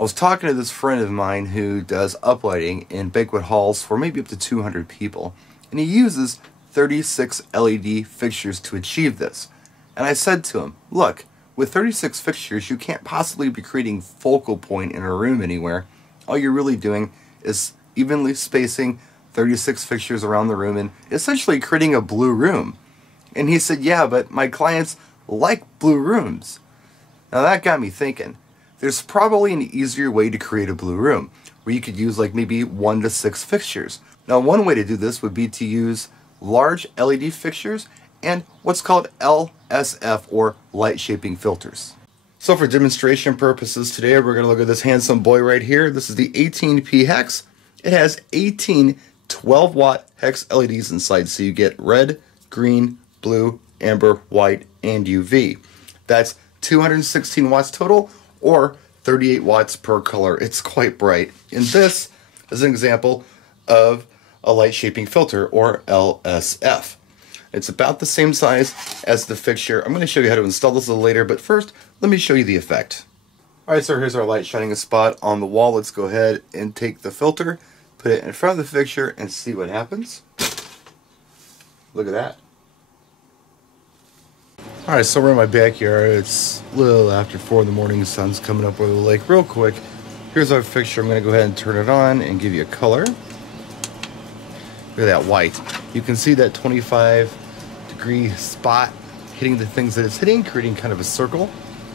I was talking to this friend of mine who does uplighting in banquet halls for maybe up to 200 people, and he uses 36 LED fixtures to achieve this. And I said to him, look, with 36 fixtures you can't possibly be creating focal point in a room anywhere. All you're really doing is evenly spacing 36 fixtures around the room and essentially creating a blue room. And he said, yeah, but my clients like blue rooms. Now that got me thinking. There's probably an easier way to create a blue room, where you could use like maybe 1 to 6 fixtures. Now one way to do this would be to use large LED fixtures and what's called LSF, or light shaping filters. So for demonstration purposes today, we're going to look at this handsome boy right here. This is the 18P hex. It has 18 12-watt hex LEDs inside, so you get red, green, blue, amber, white, and UV. That's 216 watts total, or 38 watts per color. It's quite bright. And this is an example of a light shaping filter, or LSF. It's about the same size as the fixture. I'm going to show you how to install this a little later, but first, let me show you the effect. Alright, so here's our light shining a spot on the wall. Let's go ahead and take the filter, put it in front of the fixture, and see what happens. Look at that. Alright, so we're in my backyard. It's a little after 4 in the morning. The sun's coming up over the lake real quick. Here's our fixture. I'm going to go ahead and turn it on and give you a color. Look at that white. You can see that 25-degree spot hitting the things that it's hitting, creating kind of a circle.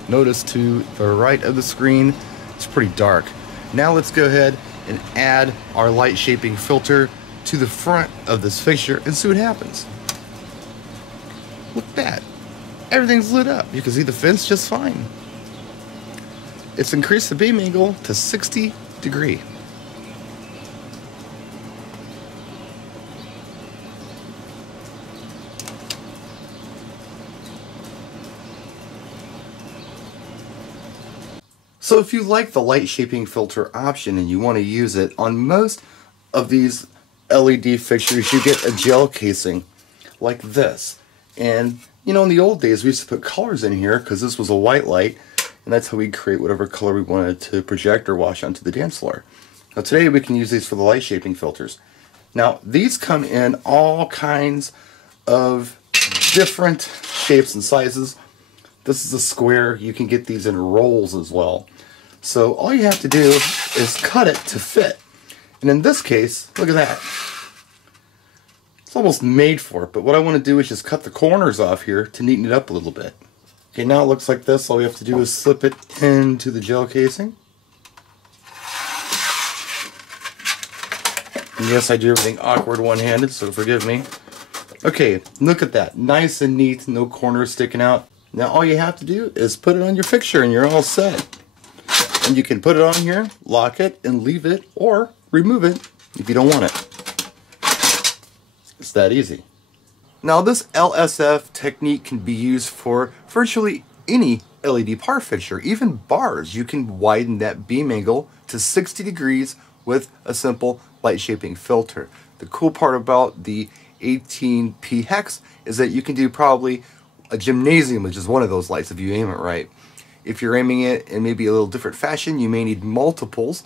Notice to the right of the screen, it's pretty dark. Now let's go ahead and add our light shaping filter to the front of this fixture and see what happens. Look at that. Everything's lit up. You can see the fence just fine. It's increased the beam angle to 60 degrees. So if you like the light shaping filter option and you want to use it, on most of these LED fixtures you get a gel casing like this. And you know, in the old days we used to put colors in here because this was a white light, and that's how we'd create whatever color we wanted to project or wash onto the dance floor. Now today we can use these for the light shaping filters. Now these come in all kinds of different shapes and sizes. This is a square. You can get these in rolls as well. So all you have to do is cut it to fit. And in this case, look at that. It's almost made for it, but what I want to do is just cut the corners off here to neaten it up a little bit. Okay, now it looks like this. All we have to do is slip it into the gel casing. And yes, I do everything awkward one-handed, so forgive me. Okay, look at that. Nice and neat, no corners sticking out. Now all you have to do is put it on your fixture and you're all set. And you can put it on here, lock it, and leave it, or remove it if you don't want it. It's that easy. Now this LSF technique can be used for virtually any LED par fixture, even bars. You can widen that beam angle to 60 degrees with a simple light shaping filter. The cool part about the 18P hex is that you can do probably a gymnasium, which is one of those lights if you aim it right. If you're aiming it in maybe a little different fashion, you may need multiples,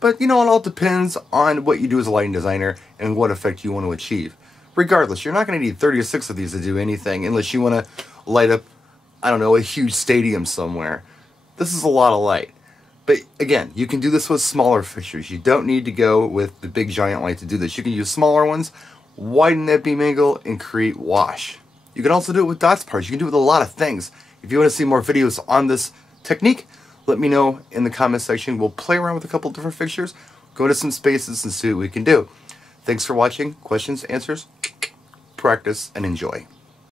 but you know, it all depends on what you do as a lighting designer and what effect you want to achieve. Regardless, you're not going to need 36 of these to do anything unless you want to light up, I don't know, a huge stadium somewhere. This is a lot of light. But again, you can do this with smaller fixtures. You don't need to go with the big giant light to do this. You can use smaller ones, widen that beam angle, and create wash. You can also do it with dots parts. You can do it with a lot of things. If you want to see more videos on this technique, let me know in the comment section. We'll play around with a couple different fixtures, go to some spaces, and see what we can do. Thanks for watching. Questions, answers, practice, and enjoy.